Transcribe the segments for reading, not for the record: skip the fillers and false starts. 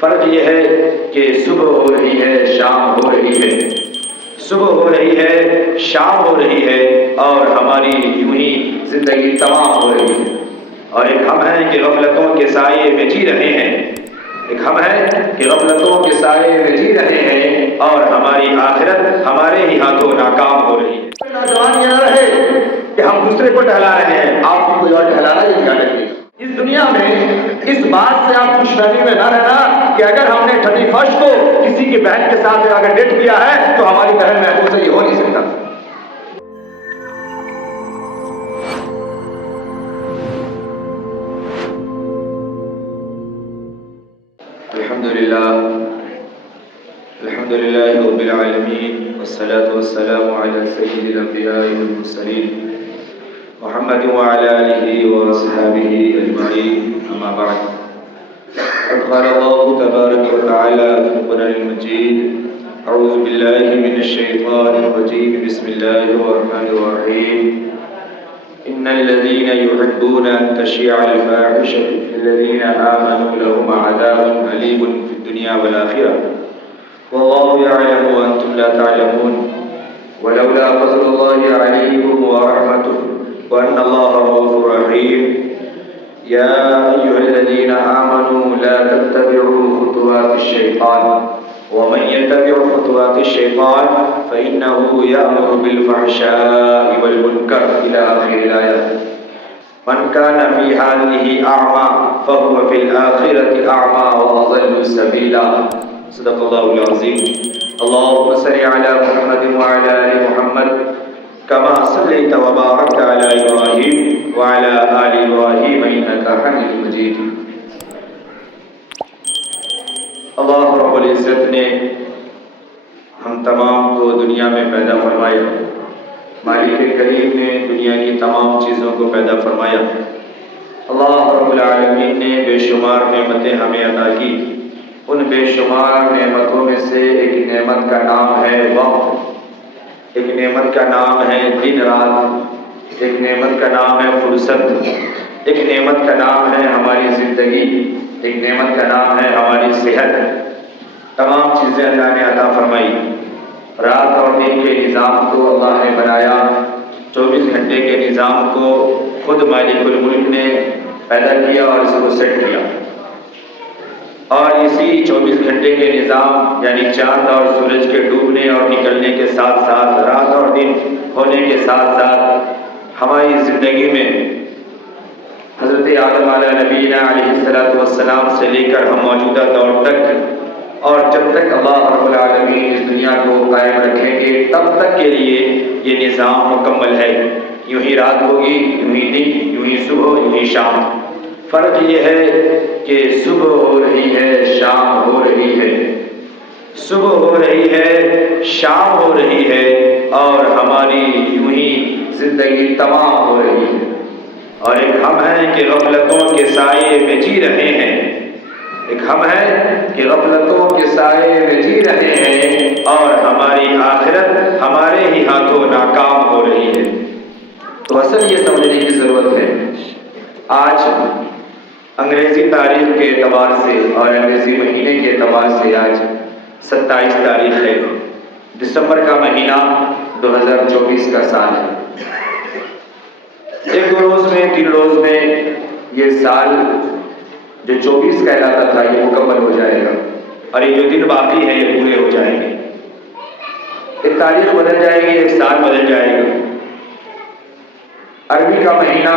فرق یہ ہے کہ صبح ہو رہی ہے، شام ہو رہی ہے، صبح ہو رہی ہے، شام ہو رہی ہے، اور ہماری یوں ہی زندگی تمام ہو رہی ہے۔ اور ایک ہم ہیں کہ غفلتوں کے سائے میں جی رہے ہیں، ایک ہم ہیں کہ غفلتوں کے سائے میں جی رہے ہیں، اور ہماری آخرت ہمارے ہی ہاتھوں ناکام ہو رہی ہے۔ نوجوان یہ نہ رہے کہ ہم دوسرے کو ٹہلا رہے ہیں، آپ کو کوئی اور ٹہلانا یہ دھیان رکھیے۔ اس دنیا میں اس بات سے آپ خوش فہمی میں نہ رہنا کہ اگر ہم نے 31 کو کسی کی بہن کے ساتھ اگر ڈیٹ کیا ہے تو ہماری بہن محبوب سے یہ ہو نہیں سکتا۔ الحمد للہ رب العالمین والصلاة والسلام علی سید الانبیاء والمرسلین محمد وعلى آلہ واصحابہ اجمعین، اما بعد۔ قد قال اللہ تبارک وتعالی فی القرآن المجید، اعوذ باللہ من الشیطان الرجیم، بسم اللہ الرحمن الرحیم، ان الذین یحبون ان تشیع الفاحشة فی الذین آمنوا لهم عذاب علیم فی الدنیا والآخرہ واللہ یعلم وانتم لا تعلمون ولولا فضل اللہ علیکم ورحمتہ وان اللہ رؤوف رحیم یا ایھا الذین آمنوا لا تتبعوا خطوات الشیطان ومن يتبع خطوات الشیطان فإنه يأمر بالفحشاء والمنکر إلى آخر الآیات۔ من كان في هذه أعمى فهو في الآخرة أعمى وأضل سبيلا، صدق الله العظيم۔ اللهم صل على محمد وعلى آل محمد كما صليت وباركت على إبراهيم وعلى آل إبراهيم إنك حميد مجيد۔ اللہ رب العزت نے ہم تمام کو دنیا میں پیدا فرمایا، مالک کریم نے دنیا کی تمام چیزوں کو پیدا فرمایا۔ اللہ رب العالمین نے بے شمار نعمتیں ہمیں عطا کی، ان بے شمار نعمتوں میں سے ایک نعمت کا نام ہے وقت، ایک نعمت کا نام ہے دن رات، ایک نعمت کا نام ہے فرصت، ایک نعمت کا نام ہے ہماری زندگی، ایک نعمت کا نام ہے ہماری صحت۔ تمام چیزیں اللہ نے عطا فرمائی۔ رات اور دن کے نظام کو اللہ نے بنایا، 24 گھنٹے کے نظام کو خود مالک الملک نے پیدا کیا اور اس کو سیٹ کیا، اور اسی 24 گھنٹے کے نظام یعنی چاند اور سورج کے ڈوبنے اور نکلنے کے ساتھ ساتھ، رات اور دن ہونے کے ساتھ ساتھ ہماری زندگی میں حضرت آدم علیہ نبینا علیہ السلام سے لے کر ہم موجودہ دور تک، اور جب تک اللہ رب العالمین اس دنیا کو قائم رکھیں گے تب تک کے لیے یہ نظام مکمل ہے۔ یوں ہی رات ہوگی، یوں ہی دن، یوں ہی صبح، یوں ہی شام۔ فرق یہ ہے کہ صبح ہو رہی ہے، شام ہو رہی ہے، صبح ہو رہی ہے، شام ہو رہی ہے، اور ہماری یوں ہی زندگی تمام ہو رہی ہے۔ اور ایک ہم ہیں کہ غفلتوں کے سائے میں جی رہے ہیں، ایک ہم ہیں کہ غفلتوں کے سائے میں جی رہے ہیں، اور ہماری آخرت ہمارے ہی ہاتھوں ناکام ہو رہی ہے۔ تو اصل یہ سمجھنے کی ضرورت ہے، آج انگریزی تاریخ کے اعتبار سے اور انگریزی مہینے کے اعتبار سے آج 27 تاریخ ہے، دسمبر کا مہینہ 2024 کا سال ہے۔ ایک دو روز میں، 3 روز میں یہ سال جو 24 کہلاتا تھا یہ مکمل ہو جائے گا، اور یہ جو دن باقی ہے یہ پورے ہو جائیں گے۔ ایک تاریخ بدل جائے گی، ایک سال بدل جائے گا۔ عربی کا مہینہ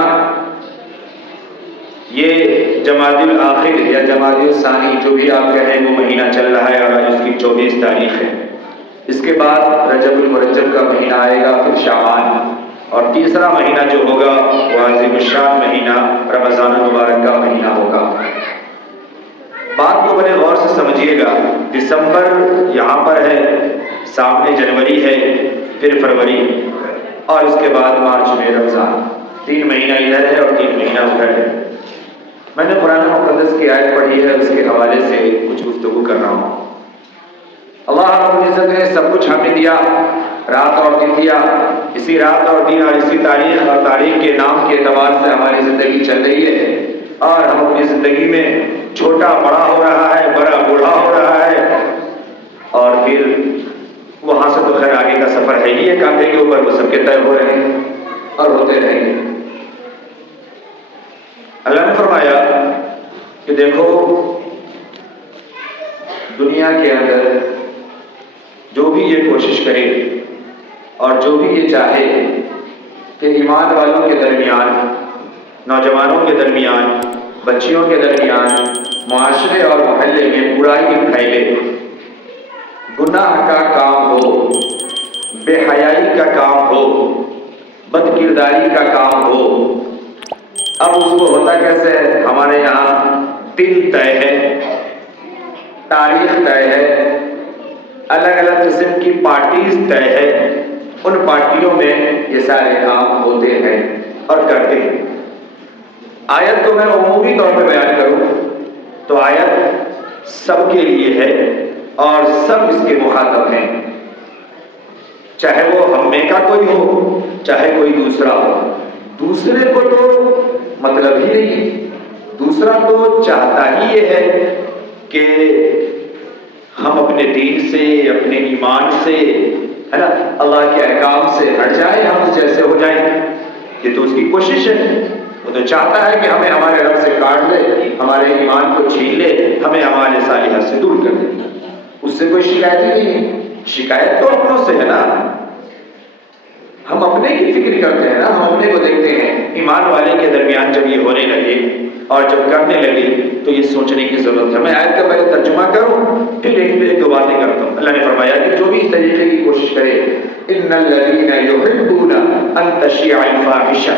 یہ جمادی الآخر یا جمادی الثانی جو بھی آپ کہیں وہ مہینہ چل رہا ہے، اور آج اس کی 24 تاریخ ہے۔ اس کے بعد رجب المرجب کا مہینہ آئے گا، پھر شعبان، اور تیسرا مہینہ جو ہوگا وہ عظیم الشان مہینہ رمضان المبارک کا مہینہ ہوگا۔ بات کو بڑے غور سے سمجھیے گا، دسمبر یہاں پر ہے، سامنے جنوری ہے، پھر فروری، اور اس کے بعد مارچ میں رمضان۔ 3 مہینہ ادھر ہے اور 3 مہینہ ادھر ہے۔ میں نے قرآن مقدس کی آیت پڑھی ہے، اس کے حوالے سے کچھ گفتگو کر رہا ہوں۔ اللہ رب العزت نے سب کچھ ہمیں دیا، رات اور دن دیا، اسی رات اور دن اور اسی تاریخ اور تاریخ کے نام کے اعتبار سے ہماری زندگی چل رہی ہے، اور ہم اپنی زندگی میں چھوٹا بڑا ہو رہا ہے، بڑا بوڑھا کے ایک کاندھے کے اوپر وہ سب کے طے ہو رہے ہیں اور ہوتے رہیں گے۔ اللہ نے فرمایا کہ دیکھو دنیا کے اندر جو بھی یہ کوشش کرے اور جو بھی یہ چاہے کہ ایمان والوں کے درمیان، نوجوانوں کے درمیان، بچیوں کے درمیان، معاشرے اور محلے میں برائی پھیلے، گناہ کا کام ہو، بے حیائی کا کام ہو، بد کرداری کا کام ہو، اب اس کو ہوتا کیسے ہے؟ ہمارے یہاں دن طے ہے، تاریخ طے ہے، الگ الگ قسم کی پارٹیز طے ہے، ان پارٹیوں میں یہ سارے کام ہوتے ہیں اور کرتے ہیں۔ آیت کو میں عمومی طور پہ بیان کروں تو آیت سب کے لیے ہے اور سب اس کے مخاطب ہیں، چاہے وہ ہم میں کا کوئی ہو، چاہے کوئی دوسرا ہو۔ دوسرے کو تو مطلب ہی نہیں، دوسرا تو چاہتا ہی یہ ہے کہ ہم اپنے دین سے، اپنے ایمان سے، ہے نا، اللہ کے احکام سے ہٹ جائیں، ہم اس جیسے ہو جائیں۔ یہ تو اس کی کوشش ہے، وہ تو چاہتا ہے کہ ہمیں ہمارے رب سے کاٹ لے، ہمارے ایمان کو چھین لے، ہمیں ہمارے صالحہ سے دور کر دے۔ اس سے کوئی شکایت ہی نہیں ہے، شکایت تو اپنوں سے ہے نا، ہم اپنے کی فکر کرتے ہیں نا، ہم اپنے کو دیکھتے ہیں۔ ایمان والے کے درمیان جب یہ ہونے لگے اور جب کرنے لگے تو یہ سوچنے کی ضرورت ہے۔ میں آیت کا پہلے ترجمہ کروں پھر ایک دو باتیں کرتا ہوں۔ اللہ نے فرمایا کہ جو بھی اس طریقے کی کوشش کرے، ان الذین یحبون ان تشیع الفاحشہ،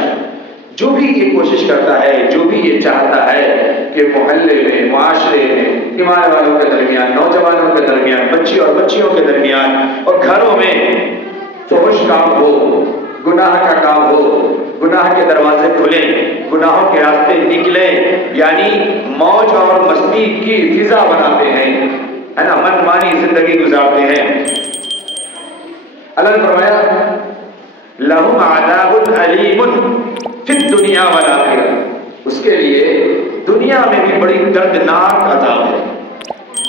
جو بھی یہ کوشش کرتا ہے، جو بھی یہ چاہتا ہے کہ محلے میں، معاشرے میں، ایمان والوں کے درمیان، نوجوانوں کے درمیان، بچی اور بچیوں کے درمیان اور گھروں میں فحش کام ہو، گناہ کا کام ہو، گناہ کے دروازے کھلیں، گناہوں کے راستے نکلیں، یعنی موج اور مستی کی فضا بناتے ہیں، ہے نا، من مانی زندگی گزارتے ہیں۔ اللہ نے فرمایا لہم عذاب علیم فی الدنیا والآخرہ، اس کے لیے دنیا میں بھی بڑی دردناک عذاب ہے،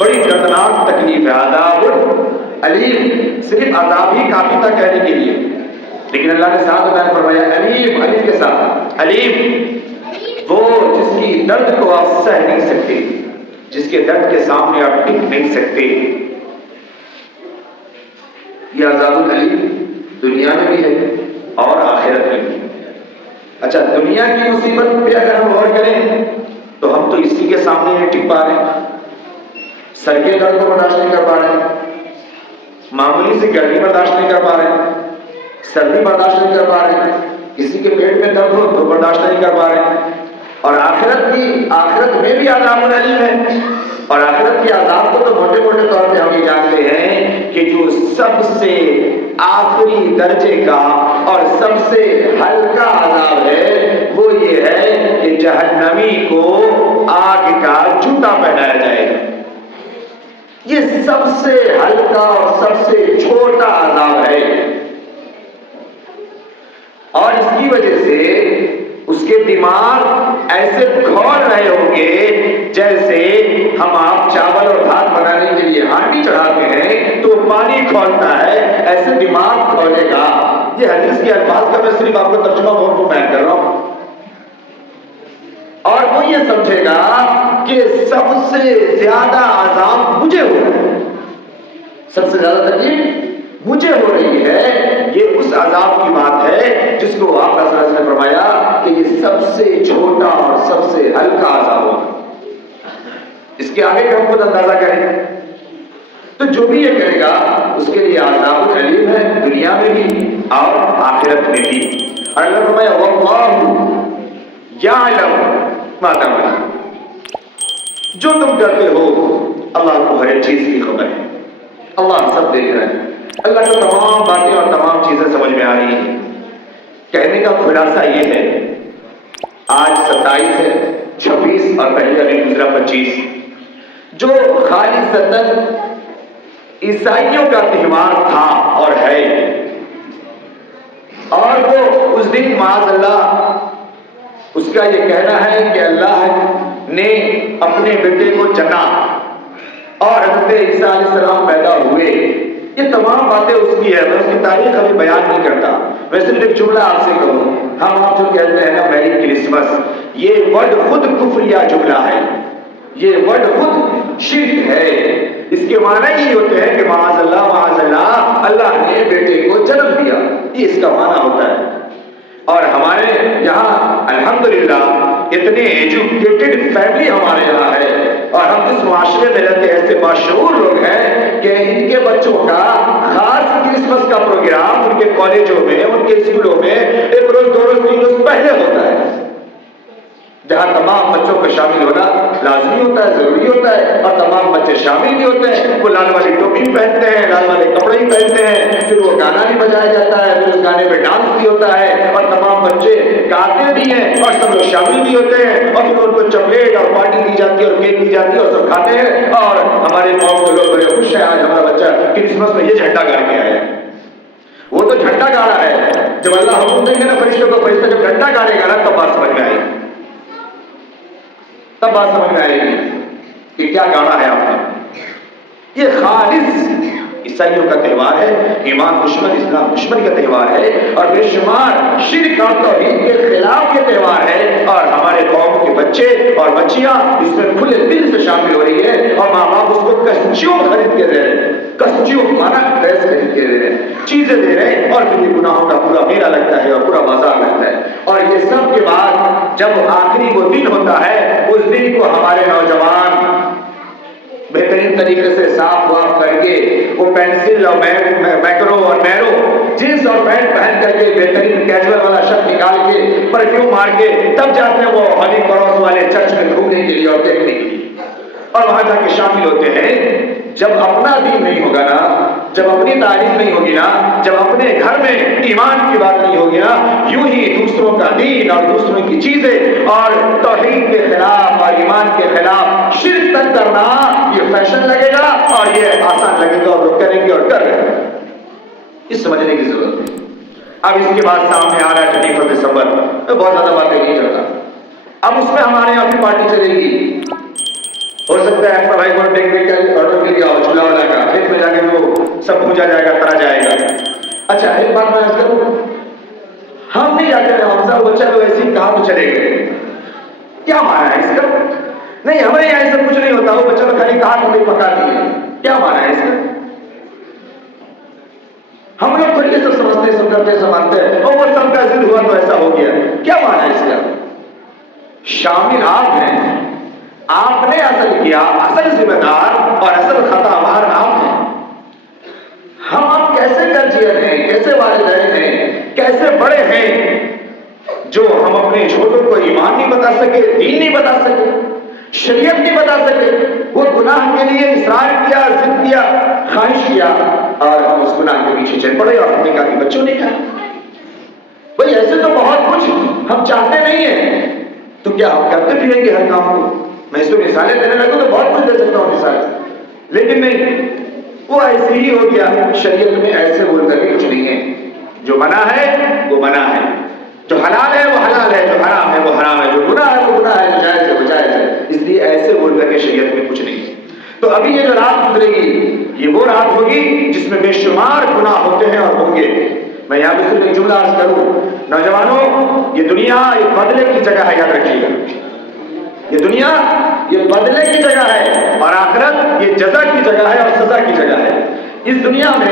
بڑی دردناک تکلیف ہے۔ عذاب علیم، صرف عذاب ہی کافی تھا کہنے کے لیے، لیکن اللہ نے ساتھ میں فرمایا علیم، علیم کے ساتھ علیم، وہ جس کی درد کو آپ سہ نہیں سکتے، جس کے درد کے سامنے آپ ٹک نہیں سکتے۔ یہ عذاب علیم دنیا میں بھی ہے اور آخرت میں بھی۔ اچھا، دنیا کی مصیبت پہ اگر ہم غور کریں تو ہم تو اسی کے سامنے نہیں ٹک پا رہے، سر کے درد کو برداشت نہیں کر پا رہے، معمولی سے گرمی برداشت نہیں کر پا رہے، سردی برداشت نہیں کر پا رہے، کسی کے پیٹ میں درد ہو تو برداشت نہیں کر پا رہے۔ اور آخرت میں بھی عذاب علیم ہے، اور آخرت کے عذاب کو تو موٹے موٹے طور پہ ہم یہ جانتے ہیں کہ جو سب سے آخری درجے کا اور سب سے ہلکا عذاب ہے وہ یہ ہے کہ جہنمی کو آگ کا جوتا پہنایا جائے گا۔ یہ سب سے ہلکا اور سب سے چھوٹا عذاب ہے، اور اس کی وجہ سے اس کے دماغ ایسے کھول رہے ہوں گے جیسے ہم آپ چاول اور بھات بنانے کے لیے ہانڈی چڑھاتے ہیں تو پانی کھولتا ہے، ایسے دماغ کھولے گا۔ یہ حدیث کے الفاظ کا میں صرف آپ کو ترجمہ کو بیان کر رہا ہوں، اور وہ یہ سمجھے گا کہ سب سے زیادہ عذاب مجھے ہو رہا ہے، سب سے زیادہ تکلیف مجھے ہو رہی ہے۔ یہ اس عذاب کی بات ہے جس کو آپ صلی اللہ علیہ وسلم نے فرمایا کہ یہ سب سے چھوٹا اور سب سے ہلکا عذاب ہوگا۔ اس کے آگے کا ہم خود اندازہ کریں تو جو بھی یہ کرے گا اس کے لیے عذاب علیم ہے، دنیا میں بھی اور آخرت میں بھی۔ اور اللہ نے فرمایا واللہ یعلم ما تعملون، جو تم کرتے ہو اللہ کو ہر ایک چیز کی خبر ہے، اللہ سب دیکھ رہا ہے، اللہ کو تمام باتیں اور تمام چیزیں سمجھ میں آ رہی ہیں۔ کہنے کا خلاصہ یہ ہے، آج 27 ہے، 26 اور پہلے ابھی گزرا 25، جو خالصتاً عیسائیوں کا تہوار تھا اور ہے، اور وہ اس دن معاذ اللہ اس کا یہ کہنا ہے کہ اللہ نے اپنے بیٹے کو چنا اور حضرت عیسیٰ علیہ السلام پیدا ہوئے، یہ تمام باتیں اس کی ہے، میں اس کی تاریخ ابھی بیان نہیں کرتا، میں صرف ایک جملہ آپ سے کہوں، ہم آپ جو کہتے ہیں نا میری کرسمس، یہ ورڈ خود کفریہ جملہ ہے، یہ ورڈ خود شرک ہے، اس کے معنی یہ ہوتے ہیں کہ معاذ اللہ اللہ نے بیٹے کو جنم دیا، یہ اس کا معنی ہوتا ہے۔ اور ہمارے یہاں الحمدللہ اتنے ایجوکیٹڈ فیملی ہمارے یہاں ہے، اور ہم اس معاشرے میں رہتے ایسے مشہور لوگ ہیں کہ ان کے بچوں کا خاص کرسمس کا پروگرام ان کے کالجوں میں، ان کے اسکولوں میں ایک روز 2 روز 3 روز پہلے ہوتا ہے، جہاں تمام بچوں کو شامل ہونا لازمی ہوتا ہے، ضروری ہوتا ہے، اور تمام بچے شامل بھی ہوتے ہیں، وہ لال والی ٹوپی پہنتے ہیں، لال والے کپڑے بھی پہنتے ہیں، پھر وہ گانا بھی بجایا جاتا ہے، پھر اس گانے پہ ڈانس بھی ہوتا ہے، اور تمام بچے گاتے بھی ہیں اور سب لوگ شامل بھی ہوتے ہیں، اور پھر ان کو چاکلیٹ اور پارٹی دی جاتی ہے اور کیک دی جاتی ہے اور سب کھاتے ہیں، اور ہمارے قوم کے لوگ بڑے خوش ہیں، آج ہمارا بچہ کرسمس میں یہ جھنڈا گاڑ کے آیا ہے۔ وہ تو جھنڈا گاڑا ہے، جب اللہ حکم دیں گے نا فرشتوں کو، فرشتہ جب جھنڈا گاڑے گا نا تب بات سمجھ میں آئے گی، تب بات سمجھ میں آئے گی کہ کیا گانا ہے آپ نے۔ یہ خالص عیسائیوں کا تہوار ہے، ایمان دشمن اسلام دشمن کا تہوار ہے، اور بے شمار شرک اور توحید کے خلاف یہ تہوار ہے، اور ہمارے قوم کے بچے اور بچیاں اس میں کھلے دل سے شامل ہو رہی ہے، اور ماں باپ اس کو کسٹیوم خرید کے دے رہے ہیں، کسٹیوم مانا ڈریس خرید کے دے رہے ہیں، چیزیں دے رہے ہیں، اور پھر یہ گناہوں کا پورا میلہ لگتا ہے اور پورا بازار لگتا ہے، اور یہ سب کے بعد جب آخری وہ دن ہوتا ہے، اس دن کو ہمارے نوجوان بہترین طریقے سے صاف واف کر کے وہ پینسل اور میکرو اور نیرو جینس اور پینٹ پہن کر کے بہترین کیجول والا شرٹ نکال کے پرفیوم مار کے تب جاتے ہیں وہ ہالی کراس والے چرچ میں گھومنے کے لیے اور دیکھنے کے لیے، اور وہاں جا کے شامل ہوتے ہیں۔ جب اپنا دین نہیں ہوگا نا، جب اپنی تعلیم نہیں ہوگی نا، جب اپنے گھر میں ایمان کی بات نہیں ہوگی نا، یوں ہی دوسروں کا دین اور دوسروں کی چیزیں اور توحید کے خلاف اور ایمان کے خلاف شرک تک کرنا یہ فیشن لگے گا اور یہ آسان لگے گا، اور لوگ کریں گے اور کر رہے ہیں۔ اس سمجھنے کی ضرورت ہے۔ اب اس کے بعد سامنے آ رہا ہے 25 دسمبر، میں بہت زیادہ باتیں نہیں کرتا، اب اس میں ہمارے یہاں بھی پارٹی چلے گی، ہو سکتا ہے اکبر بھائی کو ٹیک کے آرڈر دے دیا ہو چولہا والا کا، کھیت میں جا کے وہ سب پوجا جائے گا، کرا جائے گا۔ اچھا ایک بات میں عرض کروں، ہم نہیں جاتے ہیں حمزہ وہ بچہ تو ایسے ہی کہا تو چلے گئے، کیا مانا ہے اس کا؟ نہیں ہمارے یہاں سب کچھ نہیں ہوتا، وہ بچہ تو خالی کہا تو پکا دیے، کیا مانا ہے اس کا؟ ہم لوگ تو یہ سب سمجھتے سب کرتے سب مانتے ہیں، اور وہ سب کا ضد ہوا تو ایسا ہو گیا، کیا مانا ہے اس کا؟ شامل آپ ہیں، آپ نے اصل کیا، اصل ذمہ دار اور اصل خطا مار آپ ہیں۔ ہم آپ کیسے گرجین ہیں، کیسے والدین ہیں، کیسے بڑے ہیں جو ہم اپنے چھوٹوں کو ایمان نہیں بتا سکے، دین نہیں بتا سکے، شریعت نہیں بتا سکے، وہ گناہ کے لیے اصرار کیا، ضد کیا، خواہش کیا، اور ہم اس گناہ کے پیچھے چل پڑے اور ہم نے کہا کہ بچوں نے کہا بھائی ایسے تو بہت کچھ ہم چاہتے نہیں ہیں، تو کیا ہم کرتے پھریں گے ہر کام کو؟ میں اس کو مثالیں دینے لگوں تو بہت کچھ دے سکتا ہوں مثالیں، لیکن نہیں، وہ ایسے ہی ہو گیا۔ شریعت میں ایسے بول کر کے کچھ نہیں ہے، جو منع ہے وہ منع ہے، جو حلال ہے وہ حلال ہے، جو حرام ہے وہ حرام ہے، جو گناہ ہے وہ گناہ ہے، جو جائز ہے وہ جائز ہے، اس لیے ایسے بول کر کے شریعت میں کچھ نہیں ہے۔ تو ابھی یہ جو رات گزرے گی یہ وہ رات ہوگی جس میں بے شمار گناہ ہوتے ہیں اور ہوں گے۔ میں یہاں بھی صرف ایک جملہ عرض کروں، نوجوانوں یہ دنیا ایک بدلے کی جگہ ہے، یاد رکھیے گا، یہ دنیا یہ بدلے کی جگہ ہے، اور آخرت یہ جزا کی جگہ ہے اور سزا کی جگہ ہے۔ اس دنیا میں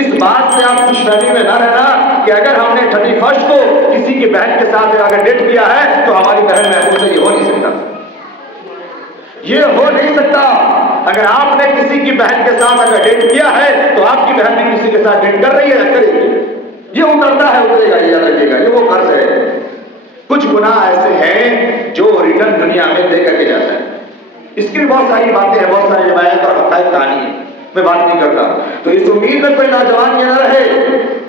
اس بات سے آپ خوش فہمی میں نہ رہنا کہ اگر ہم نے 31 کو کسی کی بہن کے ساتھ اگر ڈیٹ کیا ہے تو ہماری بہن محبوب سے یہ ہو نہیں سکتا، یہ ہو نہیں سکتا۔ اگر آپ نے کسی کی بہن کے ساتھ اگر ڈیٹ کیا ہے تو آپ کی بہن بھی کسی کے ساتھ ڈیٹ کر رہی ہے، کرے گی، یہ اترتا ہے اترے گا، یاد رکھیے گا، یہ وہ قرض ہے۔ کچھ گناہ ایسے ہیں جو ریٹرن دنیا میں دے کر کے جاتا ہے، اس کی بھی بہت ساری باتیں ہیں، بہت ساری روایت اور حقائق کہانی ہے، میں بات نہیں کرتا۔ تو اس امید میں کوئی نوجوان یہ نہ رہے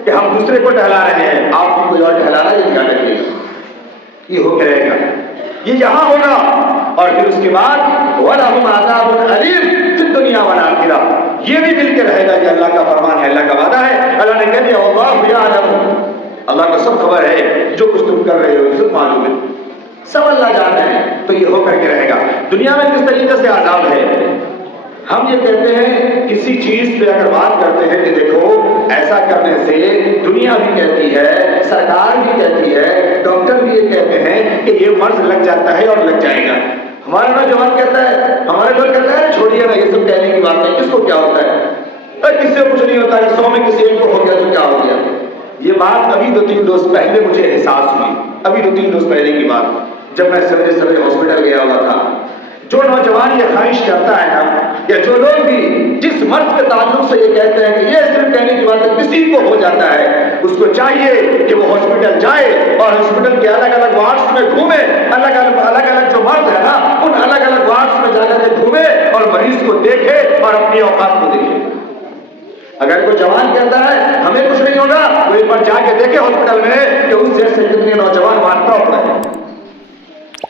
کہ ہم دوسرے کو ٹہلا رہے ہیں، آپ کو کوئی اور ٹہلا رہا ہے، یہ دھیان رکھیے گا، یہ ہو کے رہے گا، یہ یہاں ہوگا، اور پھر اس کے بعد وَلَهُمْ عَذَابٌ أَلِيمٌ فِي الدُّنْيَا وَالْآخِرَةِ، یہ بھی مل کے رہے گا، یہ اللہ کا فرمان ہے، اللہ کا وعدہ ہے۔ اللہ نے کہہ دیا وَاللَّهُ يَعْلَمُ، اللہ کو سب خبر ہے، جو کچھ تم کر رہے ہو سب معلوم ہے، سب اللہ جانتے ہیں، تو یہ ہو کر کے رہے گا۔ دنیا میں کس طریقے سے عذاب ہے، ہم یہ کہتے ہیں کسی چیز پہ اگر بات کرتے ہیں کہ دیکھو ایسا کرنے سے دنیا بھی کہتی ہے، سرکار بھی کہتی ہے، ڈاکٹر بھی یہ کہتے ہیں کہ یہ مرض لگ جاتا ہے اور لگ جائے گا، ہمارا نوجوان کہتا ہے، ہمارے لوگ کہتا ہے چھوڑیے نا یہ سب کہنے کی بات ہے، کس کو کیا ہوتا ہے، کسی سے کچھ نہیں ہوتا ہے، 100 میں کسی ایک کو ہو گیا تو کیا ہو گیا۔ یہ بات ابھی 2-3 روز پہلے مجھے احساس ہوئی، ابھی 2-3 روز پہلے کی بات، جب میں سویرے سویرے ہاسپٹل گیا ہوا تھا۔ جو نوجوان یہ خواہش کرتا ہے نا، یا جو لوگ بھی جس مرض کے تعلق سے یہ کہتے ہیں کہ یہ صرف کہنے کی بات ہے کسی کو ہو جاتا ہے، اس کو چاہیے کہ وہ ہاسپٹل جائے اور ہاسپٹل کے الگ الگ وارڈز میں گھومے، الگ الگ جو مرض ہے نا ان الگ الگ وارڈز میں جا کر گھومے اور مریض کو دیکھے اور اپنی اوقات کو دیکھے۔ اگر کوئی جوان کہتا ہے ہمیں کچھ نہیں ہوگا، وہ ایک بار جا کے دیکھے ہاسپٹل میں کہ اس جیسے کتنے نوجوان وہاں ٹاپ رہے ہیں۔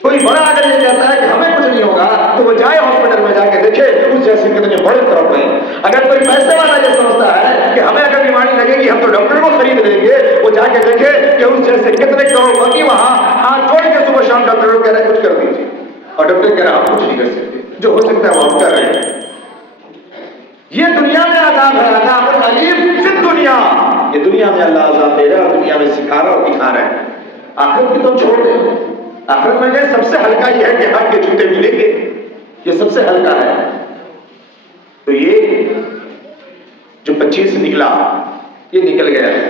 کوئی بڑا اگر یہ کہتا ہے کہ ہمیں کچھ نہیں ہوگا تو وہ جائے ہاسپٹل میں جا کے دیکھے اس جیسے کتنے بڑے طرف رہے ہیں۔ اگر کوئی پیسے والا یہ سمجھتا ہے کہ ہمیں اگر بیماری لگے گی ہم تو ڈاکٹر کو خرید لیں گے، وہ جا کے دیکھے کہ اس جیسے کتنے کروڑ پتی وہاں ہاتھ جوڑ کے صبح شام ڈاکٹر کو کہہ رہے ہیں کچھ کر دیجیے، اور ڈاکٹر کہہ رہا ہم کچھ نہیں کر سکتے، جو ہو سکتا ہے وہ ہم کر رہے ہیں۔ یہ دنیا میں عذاب ہے، عذاب العلیم فی الدنیا، یہ دنیا میں اللہ عذاب دے رہا ہے اور دنیا میں سکھا رہا اور دکھا رہا ہے۔ آخرت کی تو چھوڑ دیں، آخرت میں سب سے ہلکا یہ ہے کہ حق کے جوتے ملیں گے، یہ سب سے ہلکا ہے۔ تو یہ جو 25 نکلا یہ نکل گیا ہے،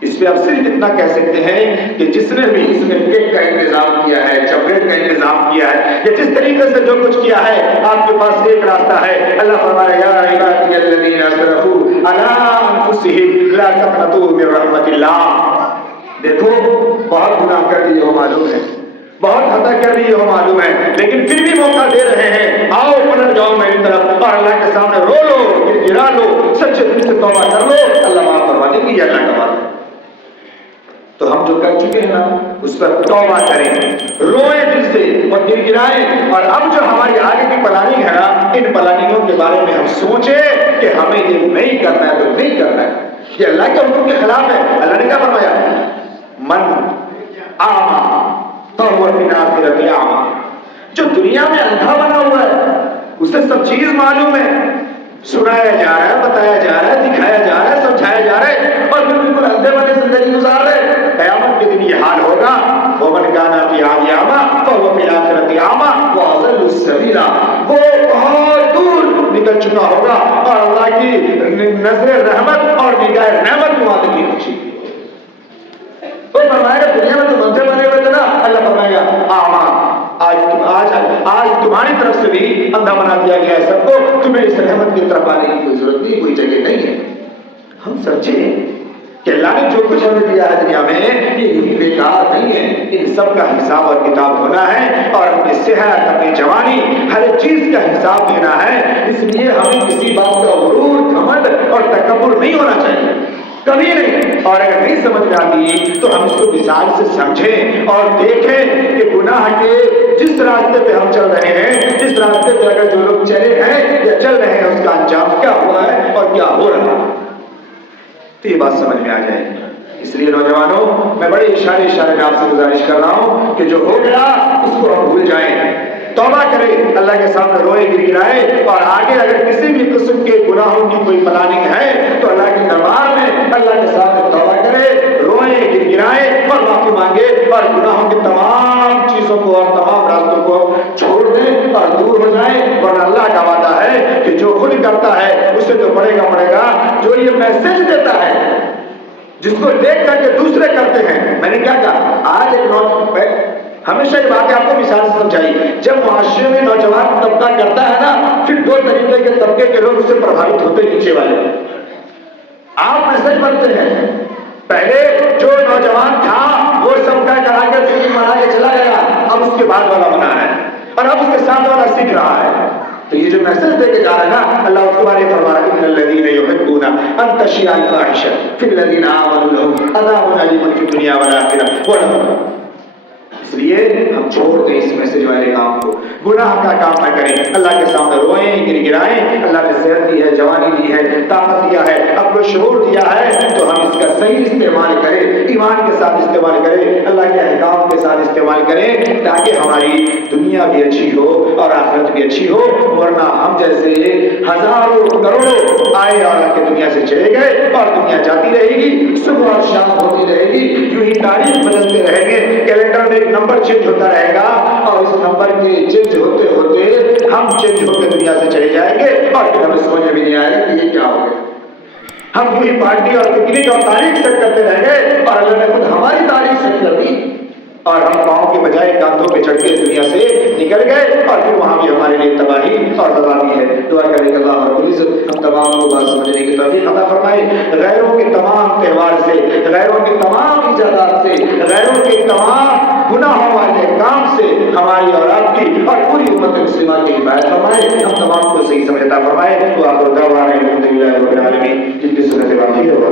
اس پہ آپ صرف اتنا کہہ سکتے ہیں کہ جس نے بھی اس میں کیک کا انتظام کیا ہے، چاکلیٹ کا انتظام کیا ہے، یا جس طریقے سے جو کچھ کیا ہے، آپ کے پاس ایک راستہ ہے۔ اللہ فرمائے یا عبادی الذین اسرفوا علی انفسہم لا تقنطوا من رحمت اللہ۔ دیکھو بہت گناہ کر دیے ہو معلوم ہے، بہت خطا کر دیے ہو معلوم ہے، لیکن پھر بھی موقع دے رہے ہیں، آؤ پلٹ جاؤ میری طرف اور اللہ کے سامنے رو لو، گڑگڑا لو، سچے دل سے توبہ کر لو، اللہ معاف کروا دے گی، یہ اللہ کا وعدہ ہے۔ تو ہم جو کر چکے ہیں نا اس پر توبہ کریں، روئیں دل سے اور گڑگڑائیں، اور اب جو ہماری آگے کی پلاننگ ہے نا ان پلاننگوں کے بارے میں ہم سوچیں کہ ہمیں یہ نہیں کرنا ہے تو نہیں کرنا ہے، یہ اللہ کے حکم کے خلاف ہے۔ اللہ نے کیا فرمایا؟ من آما فہو فی الآخرۃ اعمی، جو دنیا میں اندھا بنا ہوا ہے اسے سب چیز معلوم ہے، سنایا جا رہا ہے، بتایا جا رہا ہے، دکھایا جا رہا ہے، سمجھایا جا رہا ہے، اور پھر بالکل اندھے بنے زندگی گزار رہے۔ قیامت کے دن یہ حال ہوگا، ومن کان فی ہذہ اعمی فہو فی الآخرۃ اعمی واضل السبیل، وہ بہت دور نکل چکا ہوگا اور اللہ کی نظر رحمت اور نگاہ رحمت کو وہاں نہیں پہنچی۔ کوئی فرمائے گا دنیا میں تو منظر بنے ہوئے تھے نا، اللہ فرمائے گا آج تمہاری طرف سے بھی اندھا بنا دیا گیا ہے سب کو، تمہیں اس رحمت کی طرف آنے کی کوئی ضرورت نہیں، کوئی جگہ نہیں ہے۔ ہم سمجھیں کہ اللہ نے جو کچھ ہمیں دیا ہے دنیا میں یہ بیکار نہیں ہے، ان سب کا حساب اور کتاب ہونا ہے، اور اپنی صحت، اپنی جوانی، ہر ایک چیز کا حساب دینا ہے۔ اس لیے ہمیں کسی بات کا غرور، گھمنڈ اور تکبر نہیں ہونا چاہیے، کبھی نہیں۔ اور اگر نہیں سمجھ میں آتی تو ہم اس کو مثال سے سمجھیں اور دیکھیں کہ گناہ کے جس راستے پہ ہم چل رہے ہیں، جس راستے پہ اگر جو لوگ چلے ہیں یا چل رہے ہیں اس کا انجام کیا ہوا ہے اور کیا ہو رہا ہے، تو یہ بات سمجھ میں آ جائے گی۔ اس لیے نوجوانوں میں بڑے اشارے میں آپ سے گزارش کر رہا ہوں کہ جو ہو گیا اس کو ہم بھول جائیں، توبہ کریں، اللہ کے سامنے روئے گڑگڑائے، اور آگے اگر کسی بھی قسم کے گناہوں کی کوئی پلاننگ ہے تو اللہ کی دربار میں اللہ کے سامنے توبہ کرے، روئیں گڑگڑائیں اور معافی مانگے، اور گناہوں کی تمام چیزوں کو اور تمام راستوں کو چھوڑ دیں اور دور ہو جائیں، ورنہ اللہ کا وعدہ ہے کہ جو خود کرتا ہے اسے تو پڑے گا۔ جو یہ میسج دیتا ہے جس کو دیکھ کر کے دوسرے کرتے ہیں، میں نے کیا کہا آج ایک نوجوان، ہمیشہ یہ بات آپ کو مثال سے سمجھائی، جب معاشرے میں نوجوان طبقہ کرتا ہے نا پھر 2 طریقے کے طبقے کے لوگ اس سے پربھاوت ہوتے ہیں، نیچے والے آپ میسج بنتے ہیں۔ پہلے جو نوجوان تھا وہ سب کا کرا کے چوری مارا کے چلا گیا، اب اس کے بعد والا بنا ہے اور اب اس کے ساتھ والا سیکھ رہا ہے، تو یہ جو میسج دے کے جا رہا ہے نا اللہ اس کے بارے میں فرما رہا ہے ان الذین یحبون ان تشیع الفاحشہ فی الذین آمنوا لهم عذاب علیم فی الدنیا والآخرہ ولهم۔ اس لیے ہم چھوڑ دیں اس میسج والے کام کو، گناہ کا کام نہ کریں، اللہ کے سامنے روئیں گڑگڑائیں، اللہ نے صحت دی ہے، جوانی دی ہے، طاقت دیا ہے، اب کو شعور دیا ہے تو ہم اس کا صحیح استعمال کریں، ایمان کے ساتھ استعمال کریں، اللہ کے احکام کے ساتھ استعمال کریں، تاکہ ہماری دنیا بھی اچھی ہو اور آخرت بھی اچھی ہو۔ ورنہ ہم جیسے ہزاروں کروڑوں آئے اور آ کے دنیا سے چلے گئے اور دنیا جاتی رہے گی، صبح اور شام ہوتی رہے گی، یوں ہی تاریخ بدلتے رہیں گے، کیلنڈر میں ایک نمبر چینج ہوتا رہے گا اور اس نمبر کے چینج ہوتے ہوتے ہم چینج ہو کے دنیا سے چلے جائیں گے اور پھر ہمیں سمجھ میں بھی نہیں آئے گا کہ یہ کیا ہو گیا۔ ہم پوری پارٹی اور پکنک اور تاریخ سیٹ کرتے رہیں گے اور اللہ نے خود ہماری تاریخ سیٹ کر دی اور ہم پاؤں کے بجائے کاندھوں پہ چڑھ کے دنیا سے نکل گئے اور پھر وہاں بھی ہمارے لیے تباہی اور بربادی ہے۔ دعا کریں کہ اللہ رب العزت ہم تمام کو بات سمجھنے کی توفیق عطا فرمائے، غیروں کے تمام تہوار سے، غیروں کے تمام ایجادات سے، غیروں کے تمام گناہوں والے کام سے ہماری اور آپ کی اور پوری امت مسلمہ کی حفاظت فرمائے، ہم تمام کو صحیح سمجھ عطا فرمائے۔ وآخر دعوانا الحمد للہ رب العالمین، جن کی سنت باقی ہے وہ